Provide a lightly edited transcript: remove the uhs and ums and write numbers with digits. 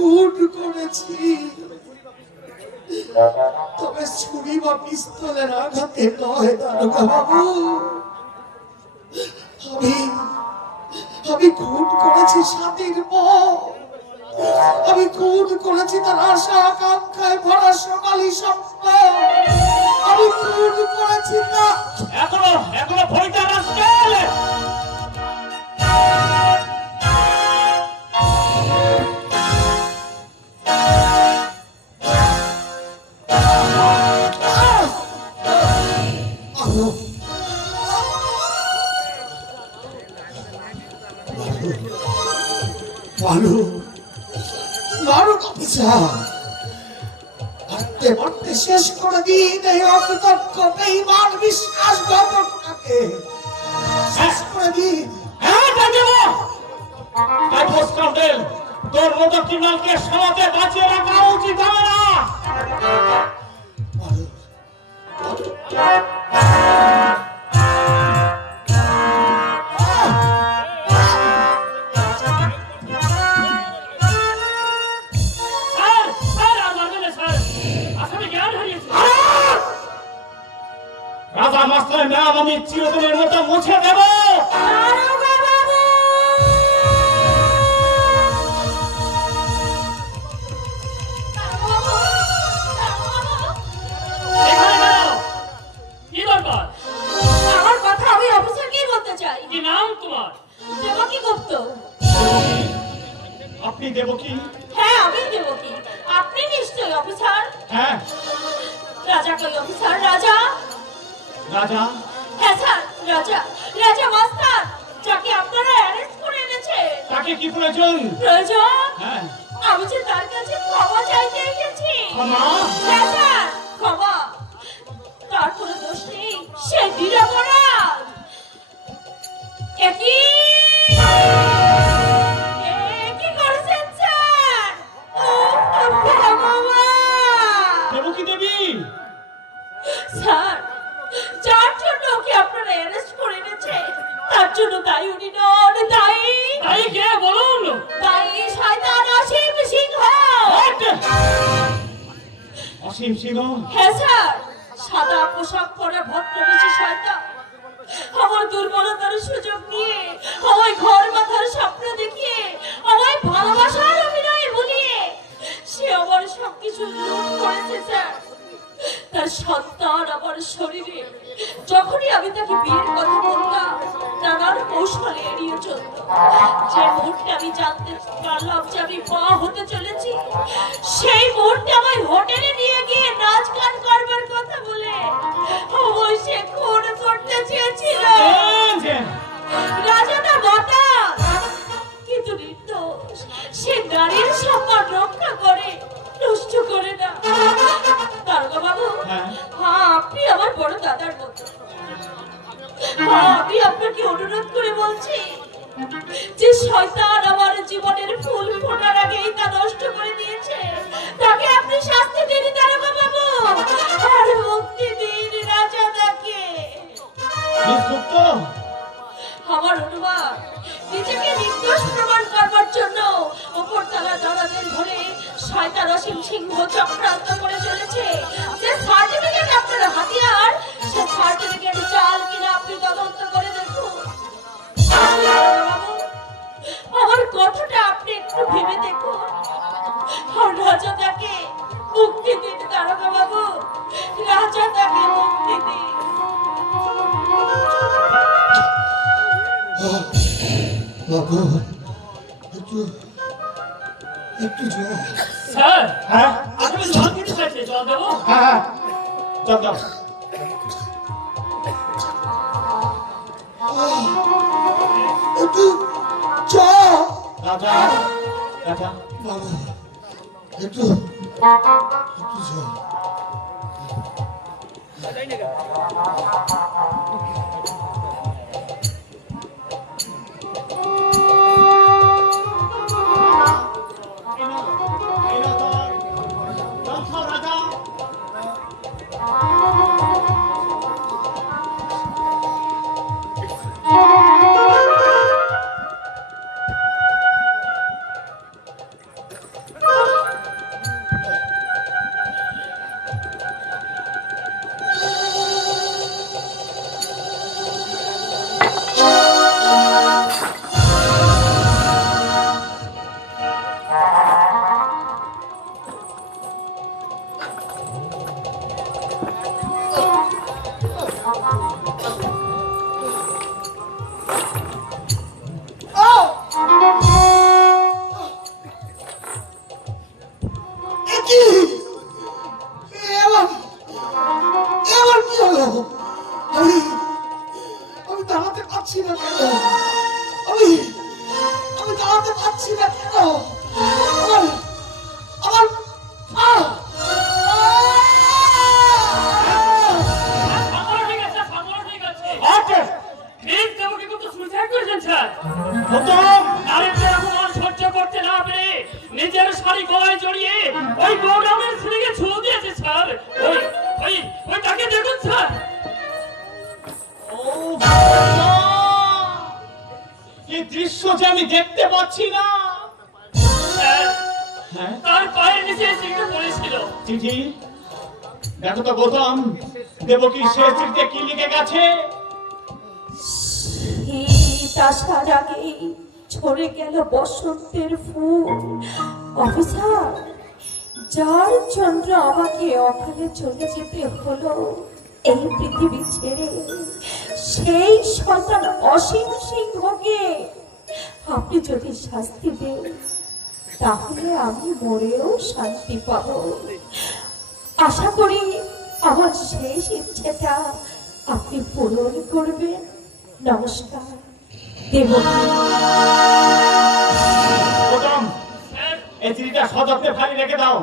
খুন করেছি, তবে ছুরি বা পিস্তলের আঘাতে নয় দারোগা বাবু। আমি আমি খুন করেছি স্বামীর মন, আমি খুন করেছি তার আশা আকাঙ্ক্ষায় ভরা সোনালী স্বপ্ন, আমি খুন করেছি তা। এখনো এখনো ভয়টা রাস্কেল। মারো মারো অফিসার, মারতে মারতে শেষ করে দিন এই অকৃতজ্ঞ বেঈমান বিশ্বাসঘাতকটাকে, শেষ করে দিন। তোর মতো ক্রিমিনালকে সমাজে বাঁচিয়ে রাখা উচিত হবে না। রাজা মাস্টারের নাম আমি চিরদিনের মতো মুছে দেব। আমার কথা আমি অফিসারকেই বলতে চাই। কি নাম তোমার? দেবকী গুপ্ত। আপনি দেবকী? হ্যাঁ আমি দেবকী। আপনি নিশ্চয়ই অফিসার। হ্যাঁ। রাজা কই অফিসার? রাজা? রাজা? হ্যাঁ স্যার, রাজা। রাজা মাস্টার যাকে আপনারা অ্যারেস্ট করে এনেছে। তাকে কি প্রয়োজন? প্রয়োজন? হ্যাঁ। আমি যে তার কাছে ক্ষমা চাইতে এসেছি। ক্ষমা? হ্যাঁ স্যার, ক্ষমা। তার কোনো দোষ নেই, সে নিরপরাধ। কি করেছেন স্যার? দেবকী দেবী? স্যার, যার জন্য ওকে আপনারা অ্যারেস্ট করে এনেছে তার জন্য দায়ী উনি নন। দায়ী কে বলুন? দায়ী শয়তান অসীম সিংহ। অসীম সিংহ? হ্যাঁ স্যার, সাদা পোশাক পরে ভদ্রবেশী শয়তান আমার দুর্বলতার সুযোগ নিয়ে, আমায় ঘর মাথার স্বপ্ন দেখিয়ে, আমায় ভালোবাসার অভিনয় ভুলিয়ে সে আমার সবকিছু লুট করেছে স্যার। তার সন্তান আমার শরীরে যখনই আমি তাকে বিয়ের কথা বললাম নানান কৌশলে এড়িয়ে চলত। যে মুহূর্তে আমি জানতে পারলাম যে আমি মা হতে চলেছি, সেই মুহূর্তে আমায় হোটেলে নিয়ে গিয়ে নাচ গান করবার কথা বলে আমায় সে খুন করতে চেয়েছিল। রাজাটা বটা, কিন্তু নির্দোষ। সে নারীর সম্মান রক্ষা করে, নষ্ট করে না। দারোগা বাবু, হ্যাঁ আপনি আমার বড় দাদার মতো। আমি আপনাকে অনুরোধ করে বলছি যে শয়তান আমার জীবনের ফুল ফোটার আগেই তা নষ্ট করে দিয়েছে, তাকে আপনি শাস্তি দিন দারোগা বাবু, আর মুক্তি দিন রাজাদাকে। আমার অনুমান নিজেকে নির্দোষ প্রমাণ করবার জন্য উপরতলা দাদাদের ধরে শয়তান অসীম সিংহ চক্রান্ত করে চলেছে। যে সার্টিফিকেট আপনার হাতিয়ার, সে সার্টিফিকেট চাল কিনা আপনি তদন্ত করে দেখুন। আমার কথাটা আপনি একটু ভেবে দেখুন। রাজাদাকে মুক্তি দিন দারোগা বাবু, রাজাদাকে মুক্তি দিন। বাবু একটু একটু জল। স্যার, হ্যাঁ আপনি জল খেতে চাইছে, জল দেবো? হ্যাঁ জল দাও। একটু চা। রাজা রাজা বাবু একটু একটু জল। আমার সামনে ঠিক আছে, সামনে ঠিক আছে। বীর দেবকে কিন্তু সুইসাইড করেছেন স্যার। নারীদের অপমান সহ্য করতে না পেরে নিজের শাড়ি গলায় জড়িয়ে ওই গৌরবের ছেলেকে ছুঁড়ে দিয়েছে স্যার। ওই তাকে দেখুন স্যার। এই দৃশ্য যে আমি দেখতে পাচ্ছি না। স্যার, হ্যাঁ? তার পায়ের নিচে চিঠি পড়েছিল। চিঠি দেখো তো গৌতম, দেবকী সে চিঠিতে কি লিখে গেছে? শীত আসার আগেই ঝরে গেল বসন্তের ফুল। অফিসার, যার চন্দ্র আমাকে অকালে চলে যেতে হলো এই পৃথিবী ছেড়ে, সেই সন্তান অসীম সিংহকে আপনি যদি শাস্তি দেন, তাহলে আমি মরেও শান্তি পাব। আশা করি আমার শেষ ইচ্ছেটা আপনি পূরণ করবেন। নমস্কার, দেবকী। গৌতম, স্যার, এই চিঠিটা সযত্নে ফাইলে রেখে দাও।